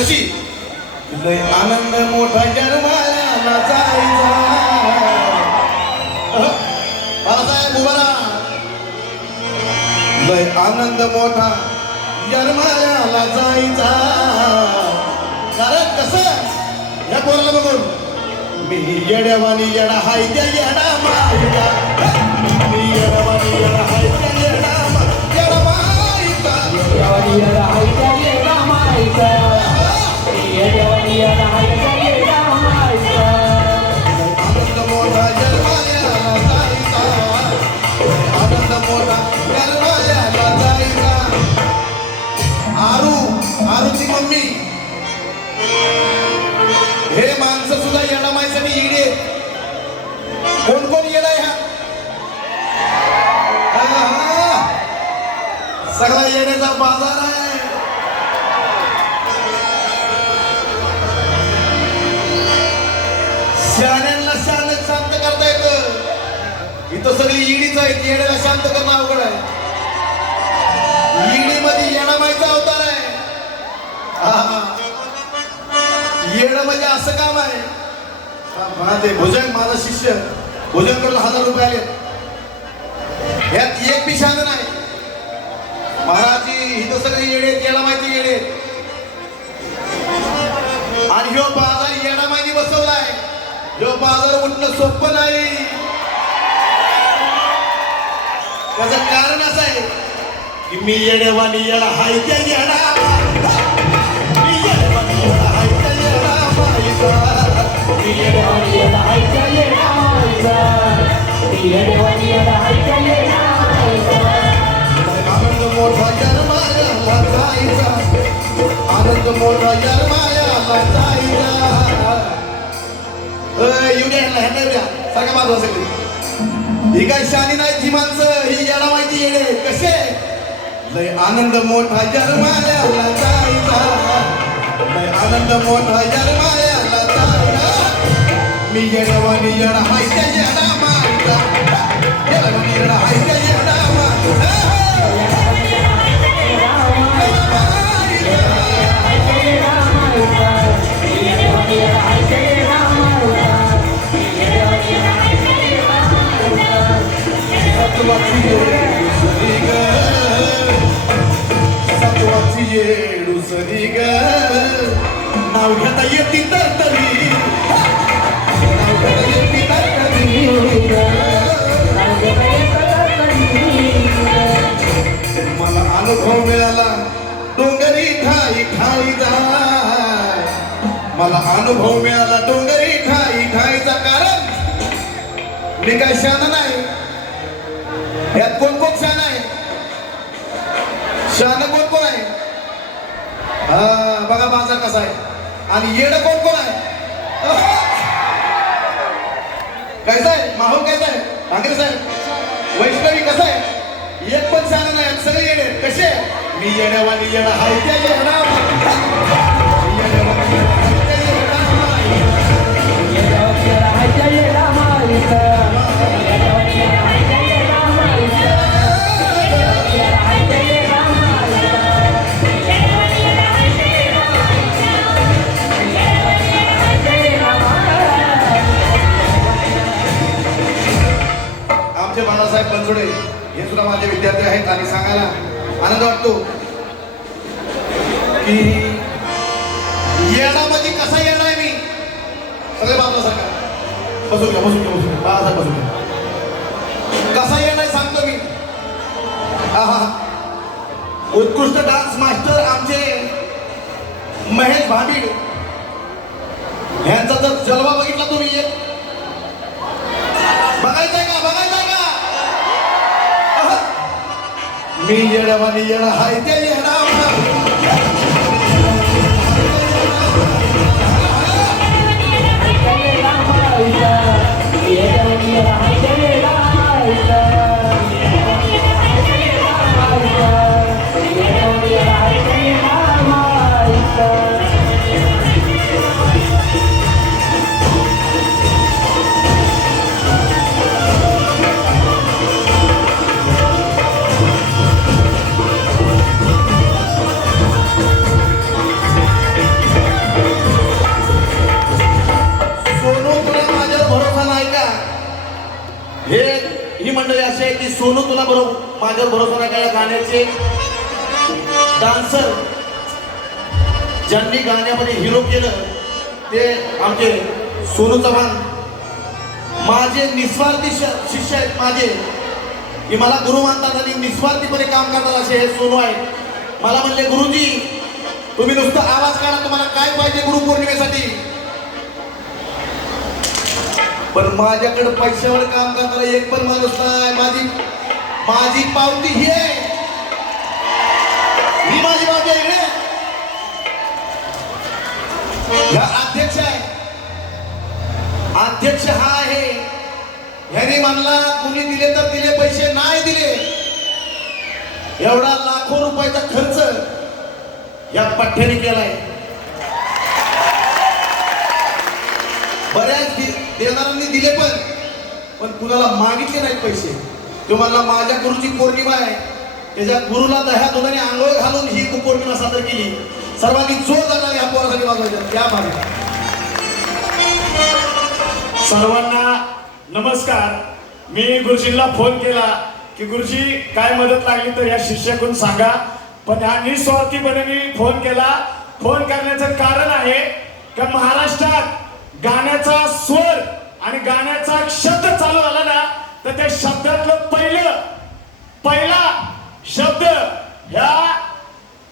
कशी लय आनंद मोठा जन्माला जायचा. बाळासाहेब उभा लय आनंद मोठा जन्माला जायचा. कारण कस या पोराला बघून मी येड्यावानी येडा हाय त्या येडा मायका. सगळा येण्याचा बाजार आहे. शहाण्यांना शांत शांत करता येतं. इथं सगळी ईडीच आहे येण्याला शांत करणं अवघड आहे. ईडी मध्ये येणामायचा अवतार आहे. हा. येणं म्हणजे असं काम आहे. माझे भुजंग माझा शिष्य भुजंग हजार रुपये आले यात एक बी शांत नाही. महाराजी तर सगळे येणे येणं माहिती येणे आणि ह्यो बाजार येणा माहिती बसवलाय. ह्यो बाजार उठणं सोपं नाही. त्याच कारण असं आहे की मी येडेवानी याला हायत्या त्या मी येडेवानी याला हायत्या त्या येडा माईचा. मी येडेवानी देवानीला हायच्या येडा मी देवानीला याला हायत्या जायचा आनंद मोठा जन्माला जायचा अय, द्या माझं सगळी ही. काय शानी नाही माणसं ही याला माहिती येणे कसे लय आनंद मोठा जन्माया जायचा लय आनंद मोठा जन्माला जायचा मी येणवानी येडा हायच्या त्या येडा मायचा येडवानी येडा हाय मायचा नाव घेता येते तर तरी नाव घेता येते तर तरी मला अनुभव मिळाला. डोंगरी ठाई ठाई जाय मला अनुभव मिळाला डोंगरी ठाई ठाईचा कारण मी काय शान नाही. यात कोण कोण शान आहे? शान कोण कोण आहे? हा बघा माझा कसा आहे. आणि येड कोण कोण आहे? कैसा आहे माहोल कैसा आहे ठाकरे साहेब? वैष्णवी कसं आहे? एक पण शान नाही सगळे येडे कसे मी येण्यावाली येणं हाय त्या येडा मी बाळासाहेब हे सुद्धा माझे विद्यार्थी आहेत आणि सांगायला आनंद वाटतो की म्हणजे कसा येणार आहे मी? सगळे बाजूला सांगा बसून घ्या बसून घ्या बसून घ्या बाळासाहेब बसून घ्या कसा येणार सांगतो मी. हा हा उत्कृष्ट डान्स मास्टर आमचे महेश भांबीड. यांचा जर जलवा बघितला तुम्ही बघायचंय का? बघायचंय का? मी येडावानी येडा हाय माझ्यावर भरोसा नाही काय गाण्याचे. डान्सर ज्यांनी गाण्यामध्ये हिरो केलं ते आमचे सोनू चव्हाण. माझे निस्वार्थी शिष्य आहेत माझे. की मला गुरु मानतात आणि निस्वार्थीपणे काम करतात असे हे सोनू आहेत. मला म्हणले गुरुजी तुम्ही नुसतं आवाज काढा तुम्हाला काय पाहिजे गुरु पौर्णिमेसाठी? पण माझ्याकडे पैशावर काम करणारा एक पण माणूस नाही माझी माझी पावती ही आहे. ही माझी पावती आहे अध्यक्ष आहे. अध्यक्ष हा आहे. ह्याने म्हणला कुणी दिले तर दिले पैसे नाही दिले. एवढा लाखो रुपयाचा खर्च या पठ्ठ्याने केलाय. बऱ्याच देणाऱ्यांनी दिले पण पण कुणाला मागितले नाहीत पैसे. तुम्हाला माझ्या गुरुची पौर्णिमा आहे. त्याच्या गुरुला दह्या दुधाने आंघोळ घालून ही पौर्णिमा सादर केली. सर्वांनी जोर जाणार ह्या पोरासाठी वाजवायच्या त्या मागे. सर्वांना नमस्कार. मी गुरुजींना फोन केला की गुरुजी काय मदत लागली तर या शिष्याकडून सांगा. पण ह्या निस्वार्थीपणे मी फोन केला. फोन करण्याचं कारण आहे का महाराष्ट्रात गाण्याचा स्वर आणि गाण्याचा शब्द चालू झाला ना तर त्या शब्दातलं पहिलं पहिला शब्द ह्या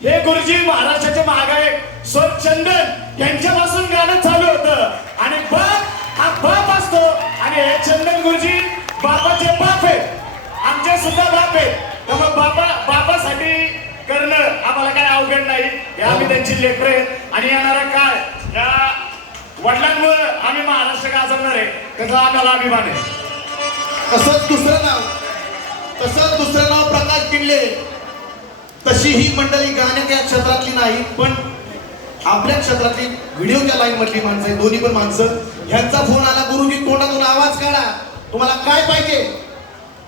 हे गुरुजी महाराष्ट्राचे महागाय स्वर चंदन यांच्यापासून गाणं चालू होतं. आणि बाप हा बाप असतो. आणि हे चंदन गुरुजी बापाचे बाप आहेत. आमचे सुद्धा बाप आहेत. त्यामुळे बापा बापासाठी करणं आम्हाला काय अवघड नाही. हे आम्ही त्यांची लेकर आहेत. आणि येणारा काळ या वडिलांमुळे आम्ही महाराष्ट्र गाजवणार आहे. त्याचा आम्हाला अभिमान आहे. तसंच दुसरं नाव. तसंच दुसरं नाव प्रकाश किल्ले तशी ही मंडळी गाण्याच्या क्षेत्रातली नाही पण आपल्या क्षेत्रातली व्हिडिओच्या लाईन मधली माणसं दोन्ही पण माणसं. ह्यांचा फोन आला गुरुजी तोंडातून आवाज काढा. तुम्हाला काय पाहिजे?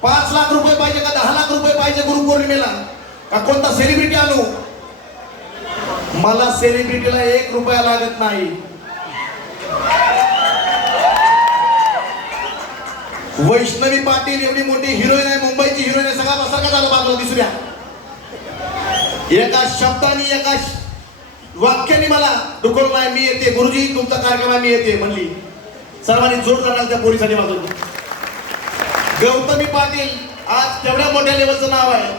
पाच लाख रुपये पाहिजे का दहा लाख रुपये पाहिजे गुरु पौर्णिमेला? का कोणता सेलिब्रिटी आणू? मला सेलिब्रिटीला एक रुपया लागत नाही. वैष्णवी पाटील एवढी मोठी हिरोईन आहे मुंबईची हिरोईन आहे सगळा बसा का झालं बाजूला दुसऱ्या एका शब्दाने एका वाक्याने मला दुखवलं नाही मी येते. गुरुजी तुमचा कार्यक्रम आहे मी येते म्हणली. सर्वांनी जोर जाणार त्या पोलिसांनी वाजवली गौतमी पाटील आज तेवढ्या मोठ्या लेवलचं नाव आहे.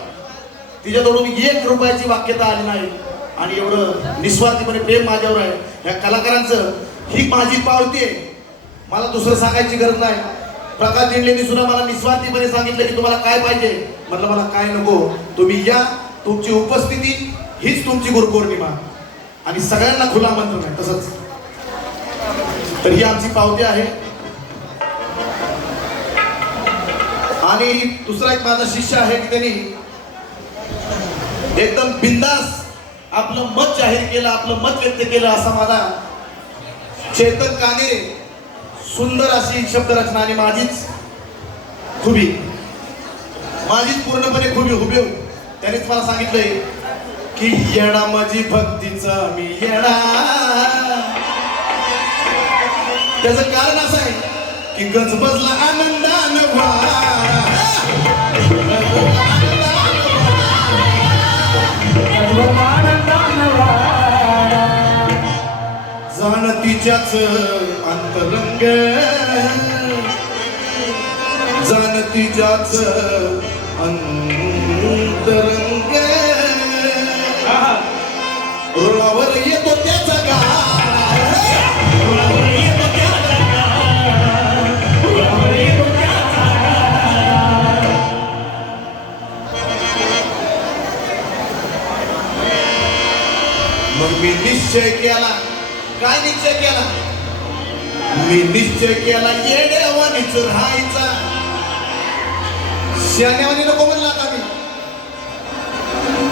तिच्याजवळून एक रुपयाची वाक्यता आली नाही. आणि एवढं निस्वार्थीपणे प्रेम माझ्यावर आहे. या कलाकारांचं ही माझी पावती आहे. मला दुसरं सांगायची गरज नाही. प्रकाश दिंडेंनी सुद्धा मला निस्वार्थीपणे सांगितलं की तुम्हाला काय पाहिजे? म्हटलं मला काय नको? तुम्ही या तुमची उपस्थिती हीच तुमची गुरुपौर्णिमा. आणि सगळ्यांना खुला मंत्र आहे तसंच. तर ही आमची पावती आहे. आणि दुसरा एक माझा शिष्य आहे की त्यांनी एकदम बिंदास आपलं मत जाहीर केलं आपलं मत व्यक्त केलं असा माझा चेतन काने सुंदर अशी शब्दरचना आणि माझीच खुबी. माझीच पूर्णपणे खुबी हुबी त्यानेच मला सांगितलंय की येडा माझी भक्तीचा मी येडा. त्याचं कारण असं आहे की गजबजला आनंदान वारा. तिच्याच अंतरंग जाण तिच्याच अंतरंग रुळावर येतो त्याचा गाणं. मग मी निश्चय केला काय निश्चय केला? मी निश्चय केला येड्यावानीच राहायचा. शान्यावानी नको म्हणला का मी.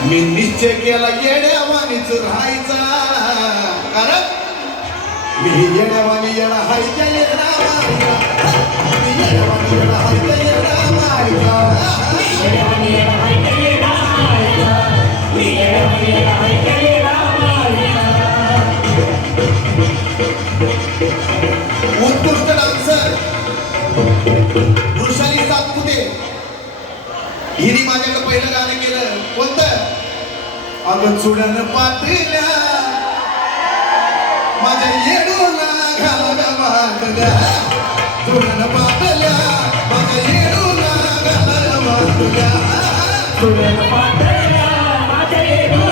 मी निश्चय केला येड्यावानीच राहायचा. कारण मी येड्यावानी येडा हायचा येडा मारीचा. मी येड्यावानी येडा हायचा येडा मारीचा. उत्कृष्ट डान्सर वृषाली सातपुते हिने माझ्याकडे पहिलं गाणं केलं. कोणतं? अगं चुडन पाटल्या माझ्या येडूला घालगा मागल्या चुडन पाटल्या माझ्या येडूला घालगा मागल्या चुडन पाटल्या माझ्या येडू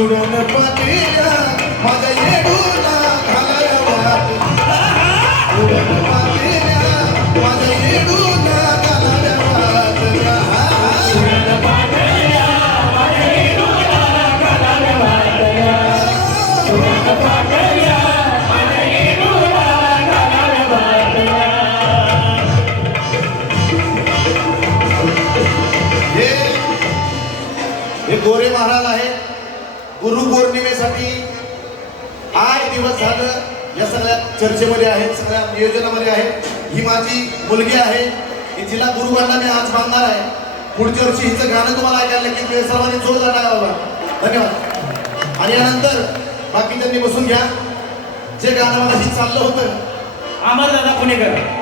अगं चुड्यानं दिवस झालं. या सगळ्या चर्चेमध्ये आहेत सगळ्या नियोजनामध्ये आहेत. ही माझी मुलगी आहे. की जिला गुरुबांना मी आज बांधणार आहे. पुढच्या वर्षी हिचं गाणं तुम्हाला ऐकायला की तुम्ही सर्वांनी जोरदार टाळा बाबा. धन्यवाद. आणि यानंतर बाकी त्यांनी बसून घ्या. जे गाणं मला चाललं होतं. अमरदादा पुणेकर.